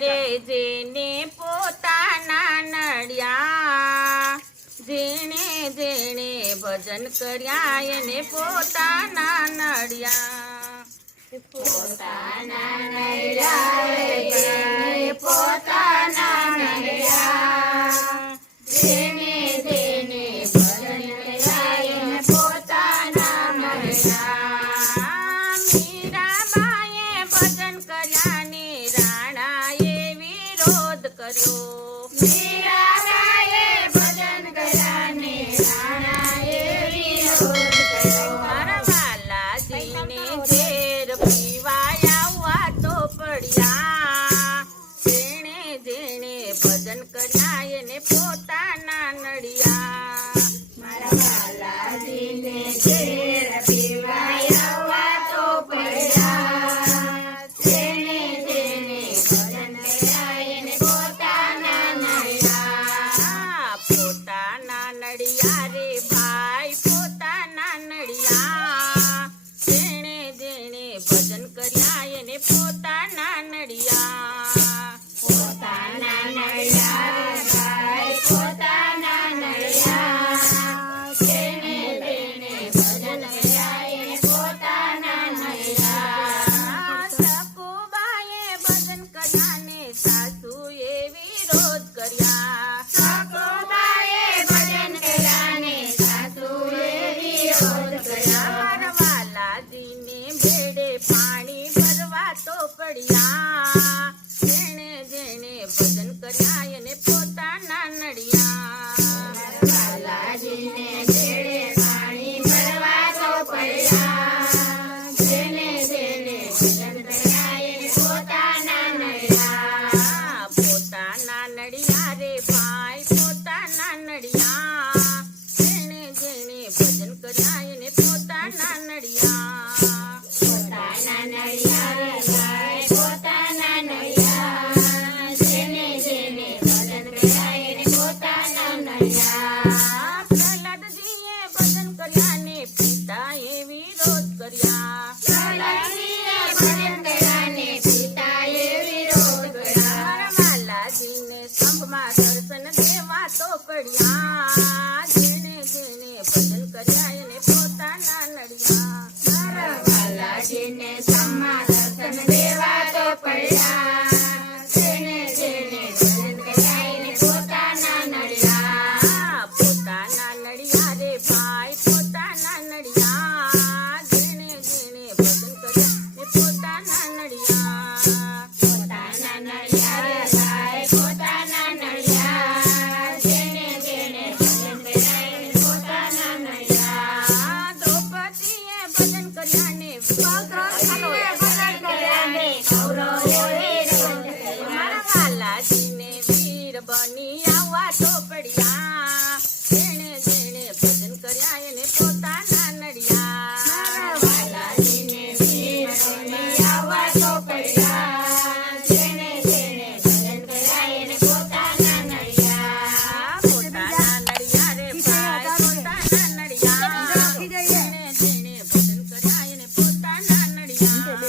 રે જેને પોતાના નડ્યા, જેણે જેણે ભજન કર્યા એને પોતાના નડ્યા. પોતાના નડ્યા જેને પોતાના નડ્યા, જેને જેને ભજન કર્યા એને પોતાના નડ્યા. મીરાબાઈએ ભજન કર્યા ને રાણાએ વિરોધ કર્યો. મીરાબાઈએ ભજન કર્યા ને રાણાએ વિરોધ કર્યો. મારા વાલાજીને ઝેર પીવાય આવવા તો પડ્યા, જેણે જેણે ભજન કર્યા એને પોતાના નડ્યા. મારા વાલાજીને ઝેર પીવાય આવવા તો પડ્યા, જેને જેને ભજન કર્યા એને પોતાના નડ્યા. પોતાના નડિયા રે ભાઈ પોતાના નડિયા, જેણે જેણે ભજન કર્યા એને પોતાના નડિયા. પોતાના નડ્યા ભાઈ પોતાના નડ્યા, જેને જેને ભજન કર્યા એને પોતાના નડ્યા. સકુબાએ ભજન કર્યા ને સાસુએ વિરોધ કર્યા. સકુબાએ ભજન કર્યા ને સાસુએ વિરોધ કર્યા. મારા વાલાજીને ભેડે પાણી ભરવા તો પડ્યા, જેણે જેણે ભજન કર્યા એને પોતાના નડિયા. વાલાજીને ભેડે પાણી ભરવા તો પડ્યા, જેને જેને ભજન કર્યા એને પોતાના નડ્યા. પોતાના નડિયા રે ભાઈ પોતાના નડિયા, જેણે જેણે ભજન કર્યા એને પોતાના નડિયા. પોતાના નડ્યા ભાઈ પોતાના નડ્યા, જેને જેને ભજન કર્યા એને પોતાના નડ્યા. પ્રહલાદજીએ ભજન કર્યા ને પિતાએ વિરોધ કર્યા. પ્રહલાદજીએ ભજન કર્યા ને પિતાએ વિરોધ કર્યા. મારા વાલાજીને સ્તંભમાં દર્શન દેવા તો પડ્યા, જેણે જેણે ભજન કર્યા એને પોતાના નડિયા. મારા વાલાજીને સમા દર્શન દેવા તો પડ્યા, જેને જેને ભજન કર્યા એને પોતાના નડ્યા. પોતાના નડિયા રે ભાઈ પોતાના નડિયા, જેણે જેણે ભજન કર્યા એ પોતાના નડિયા. પોતાના નડ્યા ભાઈ પોતાના નડ્યા, જેને જેને ભજન કર્યા એને પોતાના નડ્યા. દ્રૌપદીએ ભજન કર્યા ને દ્રૌપદીએ ભજન કર્યા ને કૌરવોએ વિરોધ કર્યો. મારા વાલાજીને વીર બની આવવા તો પડ્યા, જેણે જેણે ભજન કર્યા એને પોતાના નડિયા. મારા વાલાજીને વીર બની આવવા તો પડ્યા, જેને જેને ભજન કર્યા એને પોતાના નડ્યા. પોતાના નડિયા રે ભાઈ પોતાના નડિયા, જેણે જેણે ભજન કર્યા એને પોતાના નડિયા.